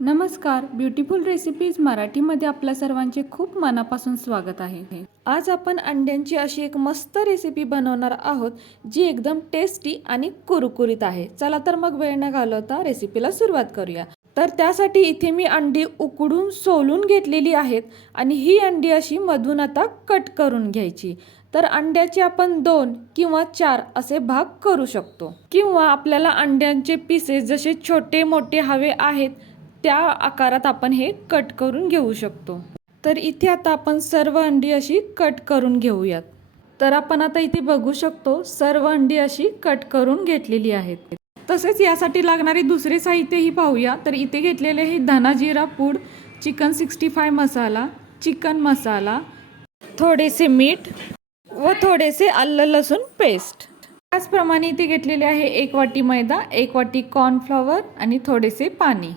नमस्कार beautiful recipes मराठीमध्ये आपल्या सर्वांचे खूप मनापासून स्वागत आहे. आज आपण अंड्यांची अशी एक मस्त रेसिपी बनवणार आहोत जी एकदम टेस्टी आणि कुरकुरीत आहे. चला तर मग वेळ न घालवता रेसिपीला सुरुवात करूया. तर त्यासाठी इथे मी अंडी उकडून सोलून घेतलेली आहेत आणि ही अंडी अशी मधून आता कट करून घ्यायची. तर अंड्याचे आपण दोन किंवा चार असे भाग करू शकतो. किंवा आपल्याला अंड्यांचे पीसेस जसे छोटे मोठे हवे आहेत त्या आकारात आपण हे कट करून घेऊ शकतो. तर इथे आता आपण सर्व अंडी अशी कट करून घेऊयात. तर आपण आता इथे बघू शकतो सर्व अंडी अशी कट करून घेतलेली आहेत. तसेच यासाठी लागणारे दुसरे साहित्यही पाहूया. तर इथे घेतलेले हे धना जिरा पूड chicken sixty five masala chicken masala थोडेसे मीठ व थोडेसे आलं लसूण पेस्ट. त्याचप्रमाणे इथे घेतलेले आहे एक वाटी मैदा एक वाटी कॉर्नफ्लॉवर आणि थोडेसे पाणी.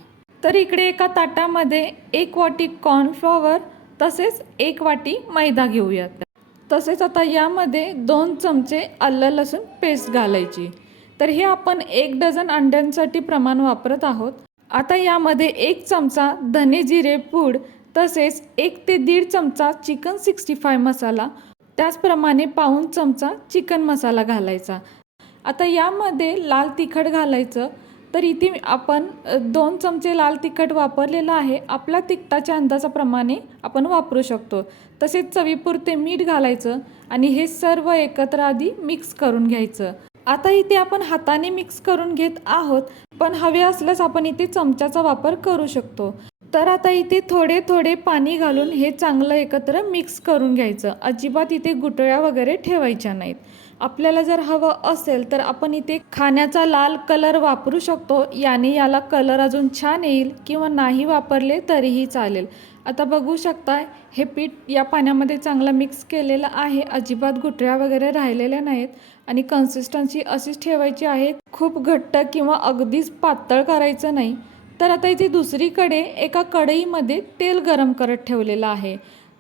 तर इकडे एका ताटामध्ये एक वाटी कॉर्नफ्लॉवर तसेच एक वाटी मैदा घेऊयात. तसेच आता यामध्ये दोन चमचे आलं लसूण पेस्ट घालायची. तर हे आपण एक डझन अंड्यांसाठी प्रमाण वापरत आहोत. आता यामध्ये एक चमचा धने जिरे पूड तसेच एक ते दीड चमचा चिकन सिक्स्टी फाय मसाला त्याचप्रमाणे पाऊन चमचा चिकन मसाला घालायचा. आता यामध्ये लाल तिखट घालायचं. तर इथे आपण दोन चमचे लाल तिखट वापरलेलं आहे. आपल्या तिखटाच्या अंदाजाप्रमाणे आपण वापरू शकतो. तसेच चवीपुरते मीठ घालायचं आणि हे सर्व एकत्र आधी मिक्स करून घ्यायचं. आता इथे आपण हाताने मिक्स करून घेत आहोत पण हवे असल्यास आपण इथे चमच्याचा वापर करू शकतो. तर आता इथे थोडे थोडे पाणी घालून हे चांगलं एकत्र मिक्स करून घ्यायचं. अजिबात इथे गुटळ्या वगैरे ठेवायच्या नाहीत. आपल्याला जर हवं असेल तर आपण इथे खाण्याचा लाल कलर वापरू शकतो. याने याला कलर अजून छान येईल किंवा नाही वापरले तरीही चालेल. आता बघू शकता हे पीठ या पाण्यामध्ये चांगलं मिक्स केलेलं आहे. अजिबात गुठळ्या वगैरे राहिलेल्या नाहीत आणि कन्सिस्टन्सी अशीच ठेवायची आहे. खूप घट्ट किंवा अगदीच पातळ करायचं नाही. तर आता इथे दुसरीकडे एका कढईमध्ये तेल गरम करत ठेवलेलं आहे.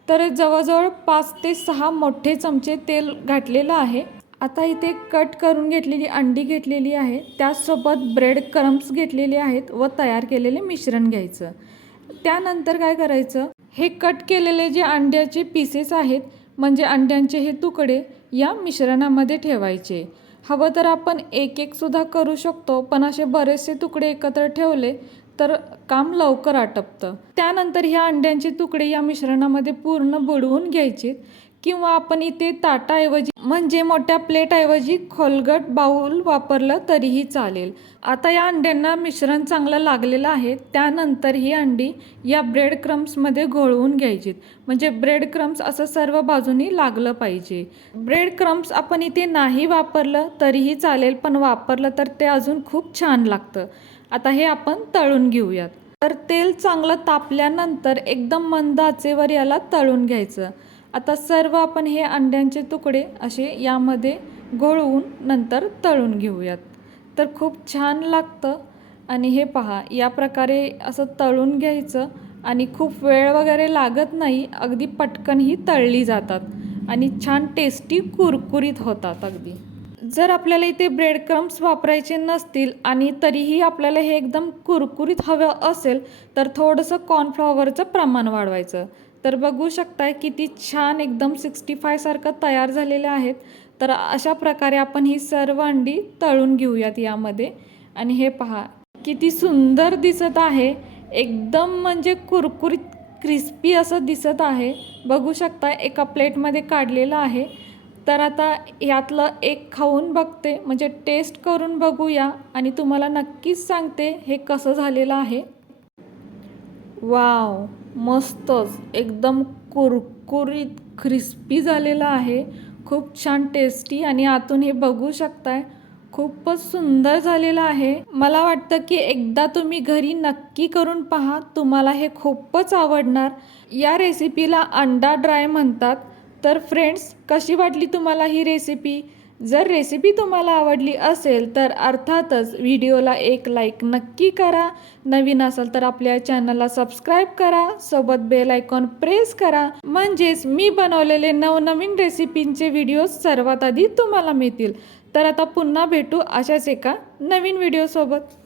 तर जवळजवळ पाच ते सहा मोठे चमचे तेल घातलेलं आहे. आता इथे कट करून घेतलेली अंडी घेतलेली आहे. त्याचसोबत ब्रेड क्रम्स घेतलेले आहेत व तयार केलेले मिश्रण घ्यायचं. त्यानंतर काय करायचं? हे कट केलेले जे अंड्याचे पीसेस आहेत म्हणजे अंड्यांचे हे तुकडे या मिश्रणामध्ये ठेवायचे. हवं तर आपण एक एक सुद्धा करू शकतो पण असे बरेचसे तुकडे एकत्र ठेवले तर काम लवकर आटपतं. त्यानंतर ह्या अंड्यांचे तुकडे या मिश्रणामध्ये पूर्ण बुडवून घ्यायचे किंवा आपण इथे ताटाऐवजी म्हणजे मोठ्या प्लेटऐवजी खोलगट बाऊल वापरलं तरीही चालेल. आता या अंड्यांना मिश्रण चांगलं लागलेलं आहे. त्यानंतर ही अंडी या ब्रेड क्रम्समध्ये घोळवून घ्यायचीत. म्हणजे ब्रेड क्रम्स असं सर्व बाजूनी लागलं पाहिजे. ब्रेड क्रम्स आपण इथे नाही वापरलं तरीही चालेल पण वापरलं तर ते अजून खूप छान लागतं. आता हे आपण तळून घेऊयात. तर तेल चांगलं तापल्यानंतर एकदम मंद आचेवर याला तळून घ्यायचं. आता सर्व आपण हे अंड्यांचे तुकडे असे यामध्ये घोळवून नंतर तळून घेऊयात. तर खूप छान लागतं. आणि हे पहा या प्रकारे असं तळून घ्यायचं आणि खूप वेळ वगैरे लागत नाही अगदी पटकन ही तळली जातात आणि छान टेस्टी कुरकुरीत होतात अगदी. जर आपल्याला इथे ब्रेड क्रम्स वापरायचे नसतील आणि तरीही आपल्याला हे एकदम कुरकुरीत हवं असेल तर थोडंसं कॉर्नफ्लॉवरचं प्रमाण वाढवायचं. तर बघू शकताय किती छान एकदम सिक्स्टी फायसारखं तयार झालेले आहेत तर अशा प्रकारे आपण ही सर्व अंडी तळून घेऊयात यामध्ये. आणि हे पहा किती सुंदर दिसत आहे. एकदम म्हणजे कुरकुरीत क्रिस्पी असं दिसत आहे. बघू शकता एका प्लेटमध्ये काढलेलं आहे. तर आता यातलं एक खाऊन बघते म्हणजे टेस्ट करून बघूया आणि तुम्हाला नक्कीच सांगते हे कसं झालेलं आहे. वाव मस्तच. एकदम कुरकुरीत क्रिस्पी झालेलं आहे. खूप छान टेस्टी आणि आतून हे बघू शकताय खूपच सुंदर झालेलं आहे. मला वाटतं की एकदा तुम्ही घरी नक्की करून पहा तुम्हाला हे खूपच आवडणार. या रेसिपीला अंडा ड्राय म्हणतात. तर फ्रेंड्स कशी वाटली तुम्हाला ही रेसिपी जर रेसिपी तुम्हाला आवडली असेल तर अर्थातच व्हिडिओला एक लाईक नक्की करा. नवीन असाल तर आपल्या चॅनलला सबस्क्राईब करा. सोबत बेल आयकॉन प्रेस करा. म्हणजेच मी बनवलेले नवनवीन रेसिपींचे व्हिडिओज सर्वात आधी तुम्हाला मिळतील. तर आता पुन्हा भेटू अशाच एका नवीन व्हिडिओसोबत